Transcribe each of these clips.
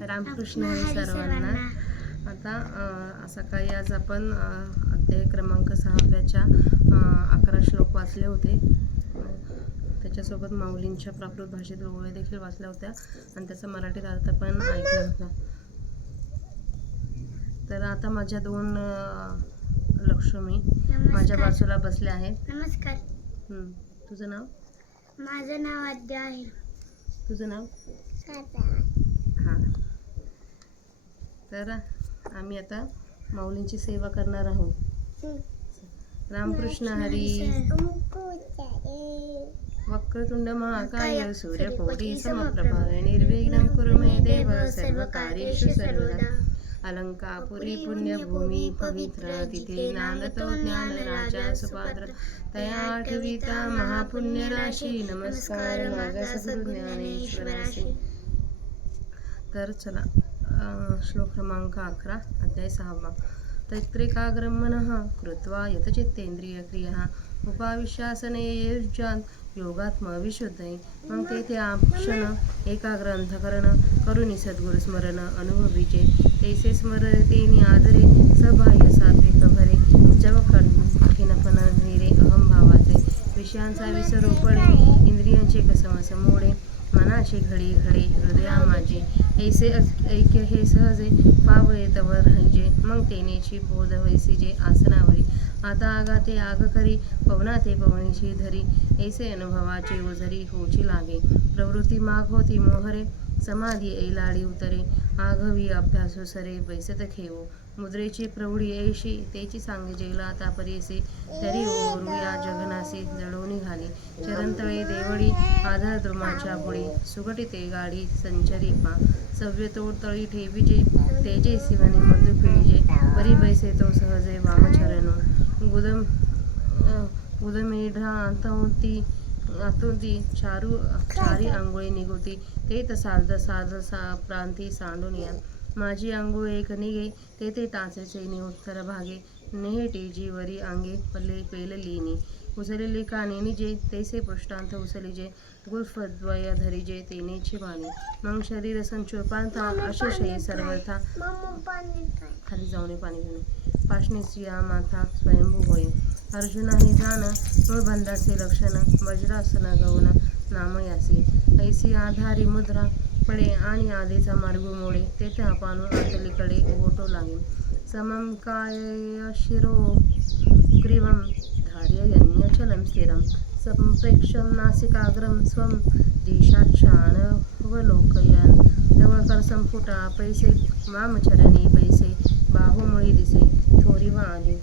रामकृष्ण हरी सर्वांना. आता सकाळी आज आपण अध्याय क्रमांक 6व्याच्या 11 श्लोक वाचले होते. त्याच्यासोबत माऊलींच्या प्राकृत भाषेतील ओळी देखील वाचल्या होत्या आणि त्याचा मराठीत अर्थ पण ऐकला होता. तर आता माझ्या दोन लक्ष्मी माझ्या बाजूला बसल्या आहेत. नमस्कार. तुझं नाव? माझं नाव आद्या आहे. तुझं नाव? हां. तर आम्ही आता माऊलींची सेवा करणार आहोत. रामकृष्ण हरी. वक्रतुंड महाकाय सूर्यकोटि समप्रभ निर्विघ्नं कुरु मे देव सर्वकार्येषु सर्वदा. अलंकापुरी पुण्यभूमी पवित्र तिथे नांदतो ज्ञानराजा सुपात्र तया आठविता महापुण्य राशी नमस्कार माझा सद्गुरु ज्ञानेश्वराशी. तर चला श्लोक क्रमांक 11 अध्याय 6. तैत्रिकाग्रं मनः कृत्वा यतचित्तेंद्रिय क्रिया उपाविश्यासने युज्यात् योगात्मविशुद्धये. मग तेथे क्षण एकाग्र अंतःकरण करुणी सद्गुरु स्मरण अनुभवीचे तैसे स्मरतेनी आदरे सबाह्य सात्विक भरे जव कठीणपण निरे अहंभावाचे विषयांचा विसरो पडे इंद्रियांचे कसमस मोडे मनाचे घडी घडे हृदया माझे ऐसे ऐक्य हे सहजे पावये तव राहिजे. मग तेनेची बोध वैसीजे आसनावरी आता आगाते आग करी पवनाते पवनीची धरी ऐसे अनुभवाचे ओझरी होची लागे. प्रवृत्ती माग होती मोहरे समाधी ऐलाडी उतरे आघवी अभ्यासो सरे बैसत खेवो मुद्रेची प्रौढी ऐशी तेची सांगे जेला आता परीसे तरी ओरू या जगनासे जडवून घाली चरणतळे देवळी आधार द्रुमाच्या पुढे सुगटिते गाडी संचरी पा सव्य तोड तळी ठेविजे तेजे शिवने मधु पिळिजे बरी बैसे तो सहजे वामचरण गुदमेढा आतुंती चारी आंघोळी निघुती तेत सार्ध प्रांती सांडून या माझी आंघोळ एक निघे तेथे टाचेचे उत्तर भागे नेहटी जीवरी अंगे पेललीनी उचलेली काने निजे तैसे पृष्ठांत उचलिजे गुल्फद्वय धरिजे तेनेची बाणी. मग शरीर संचोपांता अशेषये सर्वथा खाली जाऊन पाणी घेणे पाशणीची माथा स्वयंभू होय. अर्जुना हे जाण मूळबंधाचे लक्षण वज्रासन गौन नामयासी ऐसी आधारी मुद्रा पडे आणि आधीचा मार्ग मोडे तेथे आपण आतलीकडे ओटो लागेल. समम काय शिरो ग्रीवं धार्ययन्यचलं स्थिरं संप्रेक्षं नासिकाग्रं स्वं दिशाच्छानवलोकयन् तवकर संपुटा पैसे वामचरणी पैसे बाहुमुळी दिसे थोरी वाली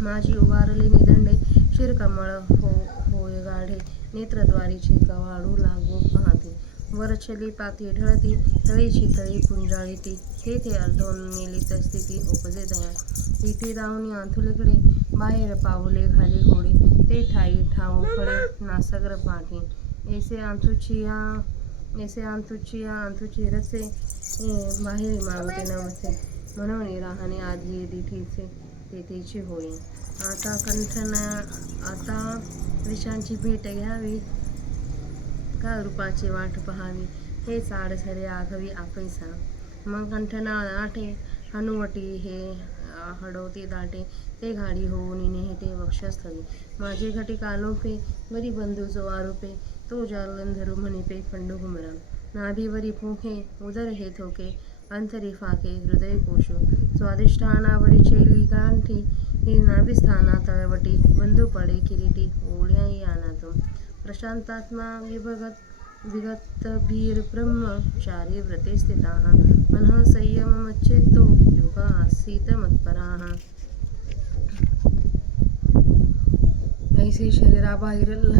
माझी उभारली निदंडे शिरकमळ होय गाढे नेत्रद्वारीची कवाडू लागू पाहते वरचली पाती ढळती तळीची तळी पुंजाळीती तेथे अर्धोन्मिलित स्थिती उपजे दया इथे राहुनी आंथुलीकडे बाहेर पाऊले घाली होडे ते ठाई ठाव फळे नासग्र पाठी ऐसे आंतुची रचे बाहेर मागते नवसे म्हणून राहणे आधी दिठीचे तेथेची होई. आता विषांची भेट घ्यावी का रूपाची वाट पहावी हे साड सरे आघवी आपैसा. मग कंठना आठे हनुवटी हे हडवती दाटे ते घाडी होऊन नेहते वक्षस्थळी माझे घटी कालोपे वरी बंधू जो आरोपे तो जालंधरू म्हणिपे खंडू घुमरा नाभीवरी पोहे उदर हे थोके अंतरी फाके हृदय कोशो स्वादिष्ठानावरी चेली गांठी ही नाभिस्थाना तळवटी बंधू पडे किरीटी ओढ्या यानातून प्रशांतात्मा विगत भीर ब्रह्मचारी व्रते स्थिताः मनः संयममच्चेतो योगा आसीत मत्पराः. ऐसे शरीराबाहेरकडे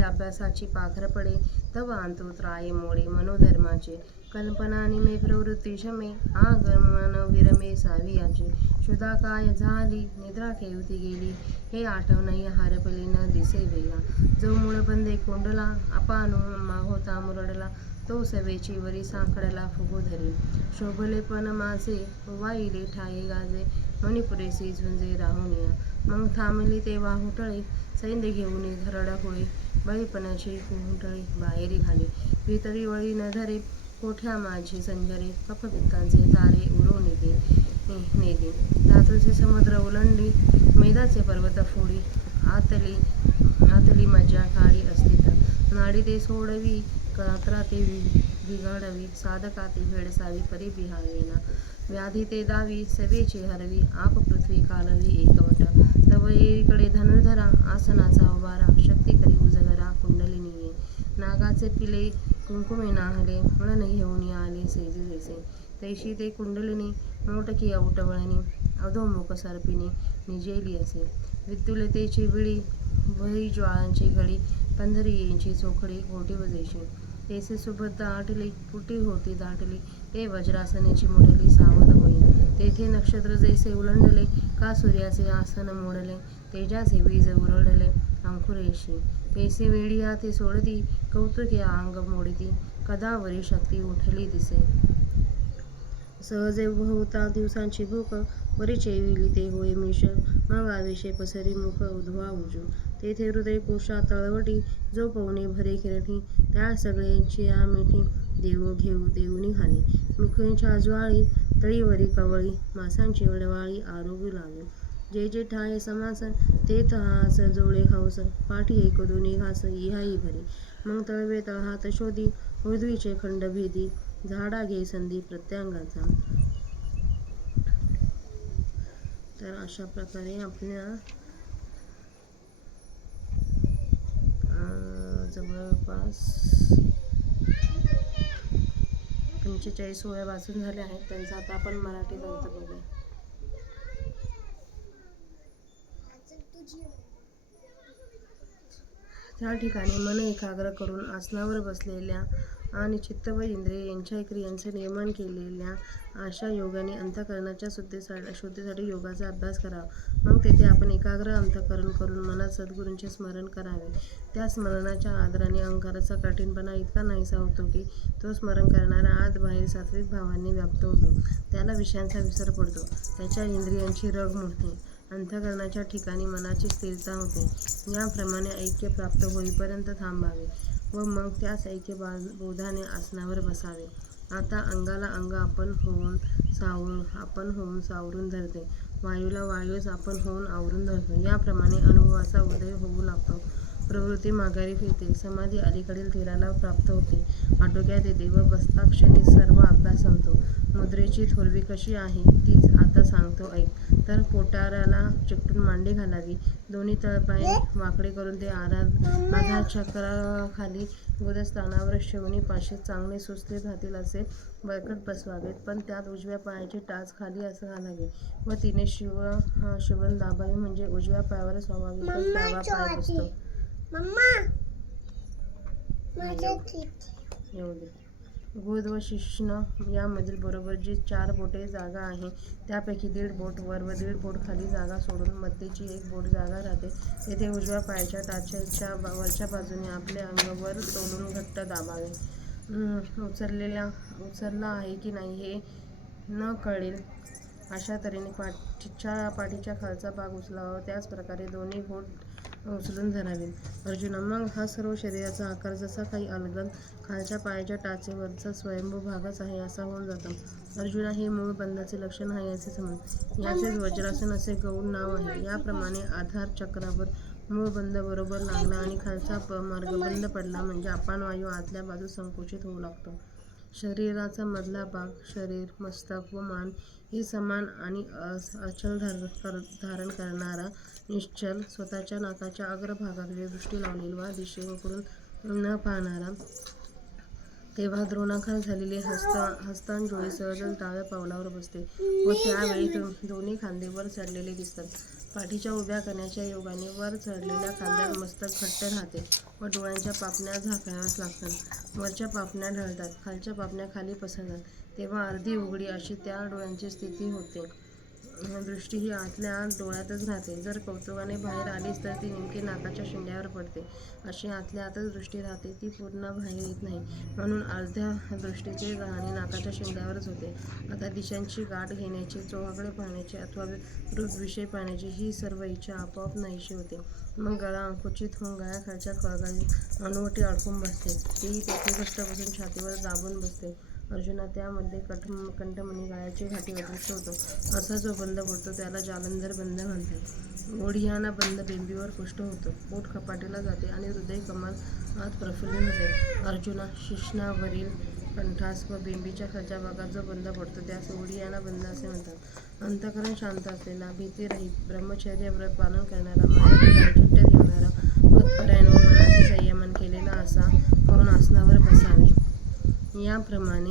अभ्यासाची पाखर पडे तव अंतोत्राय मोडे मनोधर्माचे कल्पना निमे प्रवृत्ती शमे आगमन विरमे सावियाचे शुद्धा काय झाली निद्रा केवती गेली हे आठवणही हारपली न दिसे वेगा जो मूळ बंदे कोंडला अपानो होता मुरडला तो सवेची वरी साखडला फुगू धरी शोभले पण माझे वाईले ठाई गाजे मणिपुरेसी झुंजे राहुनिया. मग थांबली तेव्हा हुटळे सैन्य घेऊन घरड होई बळीपणाची हुंटळी बाहेरी घाली भीतरी वळी न धरे कोठ्या माझी संजरे कफपित्तांचे तारे उडवून नेली धातूचे समुद्र ओलांडी मेदाचे पर्वत फोडी आतली मजा काळी अस्तित्व नाडी ते सोडवी कात्रा ते बिघडवी साधका ते भेडसावी परी बिहावेना व्याधी ते दावी सवेचे हरवी आप पृथ्वी कालवी एकवट तव एकीकडे धनुर्धरा आसनाचा उभारा शक्ती करी उजगरा कुंडलिनी नागाचे पिले कुंकुमे नाहले म्हणून घेऊन आले सेजे जैसे तैशी ते कुंडलिनी मोटकी औटवळणी अधोमुख सर्पिणी निजेली असे विद्युलतेची विळी वही ज्वाळांची गळी पंधरीयेंची चोखडी गोटी वजेशी तेसे सुबद्ध आटली पुटी होती दाटली ते वज्रासनेची मोडली सावध होई तेथे नक्षत्र जैसे उलंडले का सूर्याचे आसन मोडले तेजाचे बीज उरडले अंकुरेशी तेसे वेडिया ते सोडती कौतुके अंग मोडती कदावरी शक्ती उठली दिसे सहजे बहुता दिवसांची भूक वरी चेविली ते होय मिश मग आवेशे पसरी मुख उधवा उजू तेथे हृदय कोशा तळवटी जो पवने भरे किरठी त्या सगळ्यांची या मिठी देव घेऊ देऊनी घाली मुखेंच्या ज्वाळी तळीवरी कवळी मासांची वडवाळी आरोग्य लागली जे जे ठाये समास ते तहास जोळे खाऊस पाठी एक दोन्ही घास इहाई भरी मग तळवे तळहात शोधी उर्ध्वीचे खंड भेदी झाडा घे संधी प्रत्यांगाचा तर अशा प्रकारे आपल्या जवळपास 45 ओळ्या वाचून झाल्या आहेत त्यांचा आता आपण मराठीत अर्थ बघूया. त्या ठिकाणी मन एकाग्र करून आसनावर बसलेल्या आणि चित्त व इंद्रिय यांच्या क्रियांचे नियमन केलेल्या अशा योगाने अंतःकरणाच्या शुद्धीसाठी योगाचा अभ्यास करावा. मग तेथे आपण एकाग्र अंतःकरण करून मनात सद्गुरूंचे स्मरण करावे. त्या स्मरणाच्या आदराने अहंकाराचा कठीणपणा इतका नाहीसा होतो की तो स्मरण करणारा आत बाहेर सात्विक भावांनी व्याप्त होतो. त्याला विषयांचा विसर पडतो. त्याच्या इंद्रियांची रग मोडते. अंतःकरणाच्या ठिकाणी मनाची स्थिरता होते. याप्रमाणे ऐक्य प्राप्त होईपर्यंत थांबावे व मग त्याच ऐक्य बोधाने आसनावर बसावे. आता अंगाला अंग आपण होऊन सावरून धरते. वायूला वायूच आपण होऊन आवरून धरतो. याप्रमाणे अनुभवाचा उदय होऊ लागतो. प्रवृत्ती माघारी फिरते. समाधी अलीकडील तीराला प्राप्त होते. आटोक्यात येते व बसताक्षणी सर्व अभ्यास संपतो. मुद्रेची थोरवी कशी आहे तीच आता सांगतो ऐक. तर पोटाराला चिकटून मांडी घालावी. दोन्ही तळपाय वाकडे करून ते आधार चक्राखाली गुदस्थानावर शिवणी पाशी चांगले सुस्थित राहतील असे बळकट बसवावेत. पण त्यात उजव्या पायाची टाच खाली असं घालावी व तिने शिवण दाबावी म्हणजे उजव्या पायावर स्वाभाविकच डावा पाय बसतो. येऊ दे. गुद व शिश्न यामधील बरोबर जी 4 बोटे जागा आहे त्यापैकी 1.5 बोट वर व 1.5 बोट खाली जागा सोडून मध्येची 1 बोट जागा राहते. तेथे उजव्या पायाच्या टाचेच्या वरच्या बाजूने आपले अंग वर तोलून घट्ट दाबावे. उचलला आहे की नाही हे न कळेल अशा तऱ्हेने पाठीच्या खालचा भाग उचलावा. त्याच प्रकारे दोन्ही बोट उचलून धरावे. अर्जुना, मग हा सर्व शरीराचा आकार जसा काही अलगद खालच्या पायाच्या टाचेवरचा स्वयंभू भागच आहे असा होऊन जातो. अर्जुना, हे मूळ बंधाचे लक्षण आहे असे समज. याचेच वज्रासन असे गौण नाव आहे. याप्रमाणे आधार चक्रावर मूळ बंध बरोबर लागला आणि खालचा मार्ग बंद पडला म्हणजे अपान वायू आतल्या बाजूस संकुचित होऊ लागतो. शरीराचा मधला भाग, शरीर, मस्तक व मान ही समान आणि अचल धारण करणारा, निश्चल, स्वतःच्या नाकाच्या अग्रभागाकडे दृष्टी लावलेली वा दिशेकडून न पाहणारा, तेव्हा द्रोणाकार झालेली हस्तांजोळी सहज डाव्या पावलावर बसते व त्यावेळी दोन्ही खांदे वर चढलेले दिसतात. पाठीच्या उभ्या करण्याच्या योगाने वर चढलेल्या खांद्यात मस्तक घट्ट राहते व डोळ्यांच्या पापण्या झाकाव्यास लागतात. वरच्या पापण्या ढळतात, खालच्या पापण्या खाली पसरतात. तेव्हा अर्धी उघडी अशी त्या डोळ्यांची स्थिती होते. दृष्टी ही आतल्या आत डोळ्यातच राहते. जर कौतुकाने बाहेर आलीच तर ती नेमकी नाकाच्या शेंड्यावर पडते. अशी आतल्या आतच दृष्टी राहते. ती पूर्ण बाहेर येत नाही. म्हणून अर्ध्या दृष्टीचे राहणे नाकाच्या शेंड्यावरच होते. आता दिशांची गाठ घेण्याची, चोहाकडे पाहण्याची अथवा रूप विषय पाहण्याची ही सर्व इच्छा आपोआप नाहीशी होते. मग गळा अंकुचित होऊन गळ्याखालच्या कळगाळीत हनुवटी अडकून बसते. ती तेथे घट्ट बसून छातीवर दाबून बसते. अर्जुना त्यामध्ये कंठमणी गायाची घाटी अदृश्य होतो. असा जो बंद पडतो त्याला जालंधर बंद म्हणतात. ओढियाना बंद बेंबीवर पुष्ट होतो. पोट कपाटीला जाते आणि हृदय कमल आत प्रफुल्लित होते. अर्जुना शिश्नावरील कंठास व बेंबीच्या खालच्या भागात जो बंद पडतो त्यास ओढियाना बंद असे म्हणतात. अंतःकरण शांत असलेला, भीतीरहित, ब्रह्मचर्य व्रत पालन करणारा, माझ्या चिट्टे ठेवणारा, मत्परायण व मनाचे संयमन केलेला असा होऊन आसनावर बसावे. याप्रमाणे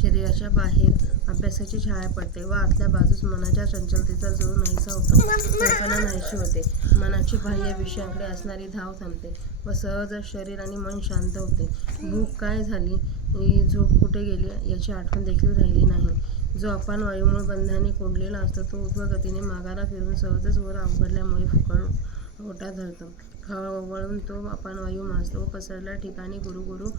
शरीराच्या बाहेर अभ्यासाची छाया पडते व आतल्या बाजूस मनाच्या चंचलतेचा जोर नाहीसा होतो. कल्पना नाहीशी होते. मनाची बाह्य विषयांकडे असणारी धाव थांबते व सहज शरीर आणि मन शांत होते. भूक काय झाली, झोप कुठे गेली याची आठवण देखील राहिली नाही. जो अपान वायूमुळे बंधाने कोंडलेला असतो तो ऊर्ध्वगतीने मागाला फिरून सहजच वर अवघडल्यामुळे फुकट ओटा धरतो. खवळून तो अपान वायू माजतो व पसरल्या ठिकाणी गुरुगुरु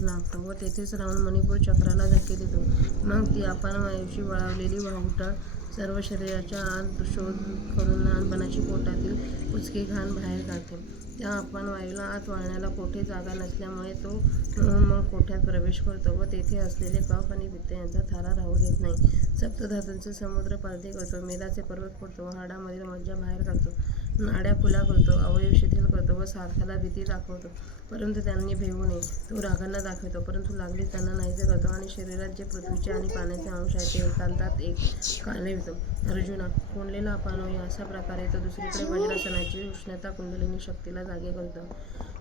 लागतो व तेथेच राहून मणिपूर चक्राला धक्के देतो. मग ती अपान वायूची वळवलेली वाहुटळ सर्व शरीराच्या आत शोध करून लहानपणाची पोटातील कुचकी घाण बाहेर काढते. त्या अपान वायूला आत वाळण्याला कोठे जागा नसल्यामुळे तो मग कोठ्यात प्रवेश करतो व तेथे असलेले कफ आणि पित्त यांचा थारा राहू देत नाही. सप्तधातूंचे समुद्र पालथे करतो. मेदाचे पर्वत फोडतो. हाडामधील मज्जा बाहेर काढतो. नाड्या खुल्या करतो. अवयव शिथिल करतो व सारख्याला भीती दाखवतो, परंतु त्यांनी भेवू नये. तो रागांना दाखवतो, परंतु लागलीच त्यांना नाहीसे करतो आणि शरीरात जे पृथ्वीचे आणि पाण्याचे अंश आहेत ते एकांतात एक कालवितो. अर्जुना, कोंडलेला अपान वायू अशा प्रकारे तो दुसरीकडे वज्रासनाची उष्णता कुंडलिनी शक्तीला जागे करतो.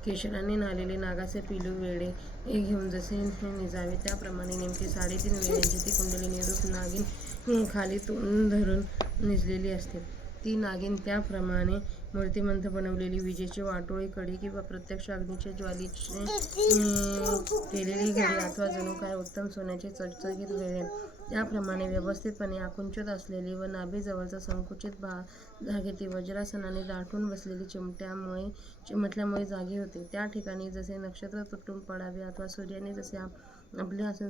केशराने नालेले नागाचे पिलू वेडे घेऊन जसे निजावे त्याप्रमाणे नेमके 3.5 वेळ्यांची ती कुंडलिनी रूप नागिन खाली तोंड धरून निजलेली असते. ती नागिन त्याप्रमाणे मूर्तिमंत बनवलेली, विजेची वाटोळी कडी किंवा प्रत्यक्ष अग्नीचे ज्वालीचे केलेली घडी अथवा जणू काय उत्तम सोन्याचे चकचकीत वेळे त्याप्रमाणे व्यवस्थितपणे आकुंचित असलेली व नाभीजवळचा संकुचित जागे ती वज्रासनाने दाटून बसलेली चिमटल्यामुळे जागी होते. त्या ठिकाणी जसे नक्षत्र तुटून पडावे अथवा सूर्याने जसे आपले आसन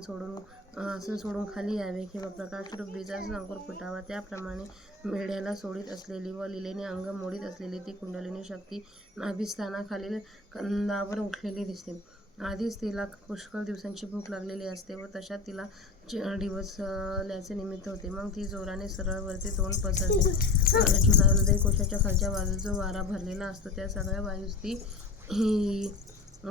सोडून खाली यावे किंवा प्रकाशरूप बीजाचा अंकुर फुटावा त्याप्रमाणे मेढ्याला सोडित असलेली व लिलेने अंग मोडीत असलेली ती कुंडलिनी शक्ती नाभिस्थानाखालील कंदावर उठलेली दिसते. आधीच तिला पुष्कळ दिवसांची भूक लागलेली असते व तशात तिला डिवचल्याचे निमित्त होते. मग ती जोराने सरळ वरती तोंड पसरते. अर्जुना, हृदयकोशाच्या खालच्या बाजूस जो वारा भरलेला असतो त्या सगळ्या वायूस ती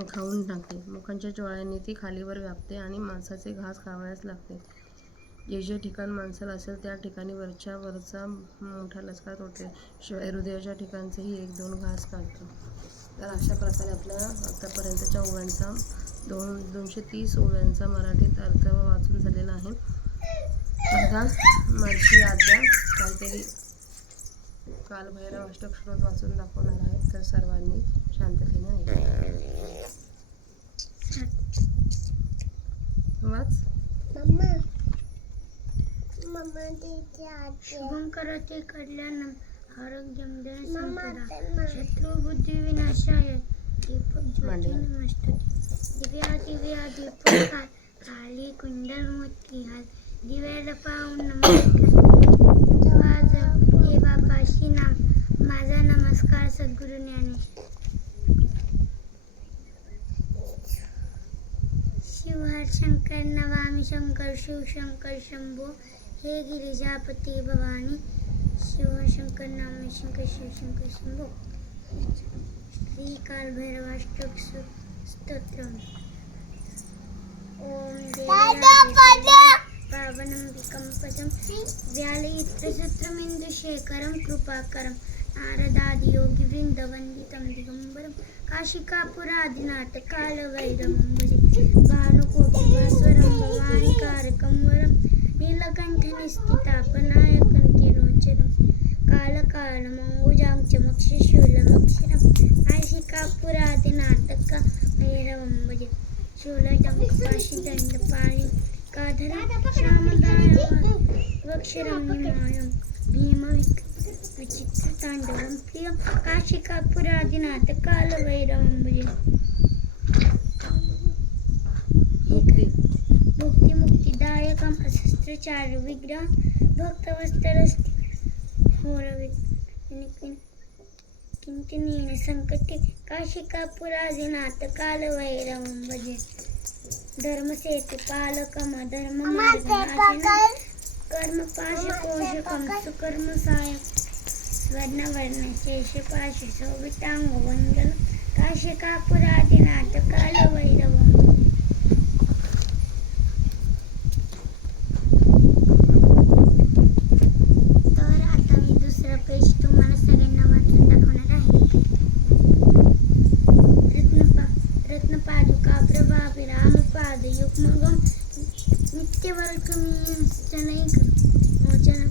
खाऊन टाकते. मुखांच्या ज्वाळ्यांनी ती खालीवर व्यापते आणि मांसाचे घास खावयास लागते. जे ठिकाण मांसल असेल त्या ठिकाणी वरच्या वरचा मोठा लचका तोडते. शिवाय हृदयाच्या ठिकाणचेही 1-2 घास काढतो. तर अशा प्रकारे आपल्या आतापर्यंतच्या ओव्यांचा 230 ओव्यांचा मराठीत अर्थ वाचून झालेला आहे. आता माझी आज्ञा काहीतरी कालभैरव अष्टक श्लोक वाचून दाखवणार आहे, तर सर्वांनी शांततेने ऐका. वाच. शुभं करोति कल्याणं आरोग्यं धनसम्पदा शत्रु बुद्धि विनाशाय दीपक ज्योती नमस्तुते. दिव्या दीपक काली कुंडल मोती हात दिव्याला पाहून नमस्कार वाज हे बापाशी नाम माझा नमस्कार सद्गुरु ज्ञानेश्वर. शिवहर शंकर नमामि शंकर शिवशंकर शंभो हे गिरिजापती भवानी. शिवहर शंकर नमामि शंकर शिवशंकर शंभो. श्री कालभैरवाष्टक स्तोत्रम. ओम पावनंबिकं पदं व्यालयित्रसूत्रमिन्दुशेखरं कृपाकरं नारदादियोगिवृन्दवन्दितं दिगम्बरं काशिकापुरादिनाथ कालभैरवं भजे. भानुकोटिभास्वरं भवानीकारकं वरं नीलकण्ठनिस्थितापनायकं तिरोचनं कालकालमङ्गुजाक्षमक्षशूलमक्षरं काशिकापुरादिनाथ कालभैरवं भजे. शूलदंडपाणिकाधरं श्यामदानं वक्षरं निमायं भीमविचित्रताण्डवं प्रियं काशिकापुरादिनाथ कालभैरवं भजे. भुक्तिमुक्तिदायकम् अशस्त्रचारु विग्रहं भक्तवत्सलस्थिरं किंचिनेन संकटे काशिकापुरादिनाथ कालभैरवं भजे धर्मसेतु पालकम धर्ममार्गनाशनं कर्मपाशपोषकं सुकर्मसायं स्वर्णवर्णशेषपाशि शोभिताङ्गवन्दनं काशिकापुरादिनाथ कालभैरवं भजे. तर आता मी दुसरं पेज तुम्हाला सगळ्यांना वाचून दाखवणार आहे. रत्नपादुका प्रभावी रामपाद युग्मगम नित्यवर्गमीयश्चनैक मोचनम.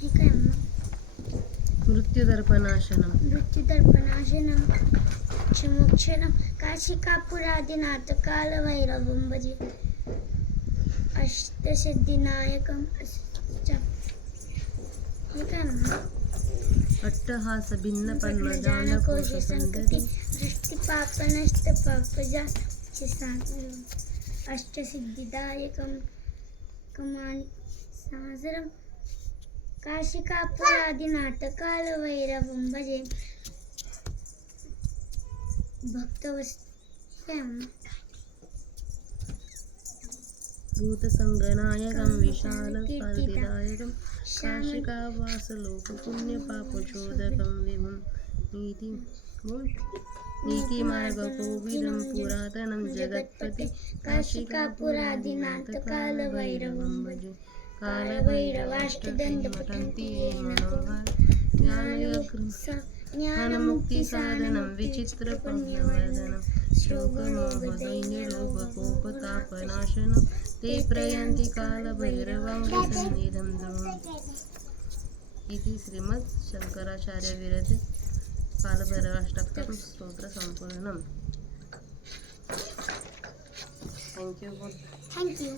हे काय मग? मृत्युदर्पणाशनम मृत्युदर्पणाशनम क्षमोक्षणम काशिकापुरादिनाथ कालभैरवं भजे अष्टसिद्धिनायकम. हे काय मग? अट्टहास भिन्न पद्मजान ज्ञानकोश कोश संकटी संगती दृष्टिपापनष्टपापजा अष्टसिद्धिदायकं कमानि सहस्रं काशिकापुरादिनाथ कालभैरवं भजे भक्तवत्सलं भूतसंगनायकं विशालपर्दिदायकं काशिकावासलोकपुण्यपापशोधकं विभुं नीतिमार्गकोविदं पुरातनं जगत्पति काशिकापुरादिनाथ कालभैरवं भजे कालभैरवाष्टदण्डपठन्ति ये मनोहर ज्ञानमुक्तिसाधनं विचित्रपुण्यवर्धनं शोकमोहदैन्यरोगकोपतापनाशनं ते प्रयन्ति कालभैरवं सन्निधं ध्रुवम्. इति श्रीमद् शंकराचार्य विरचित कालभैरवाष्टकं स्तोत्र संपूर्णम्. थँक्यू. थँक्यू.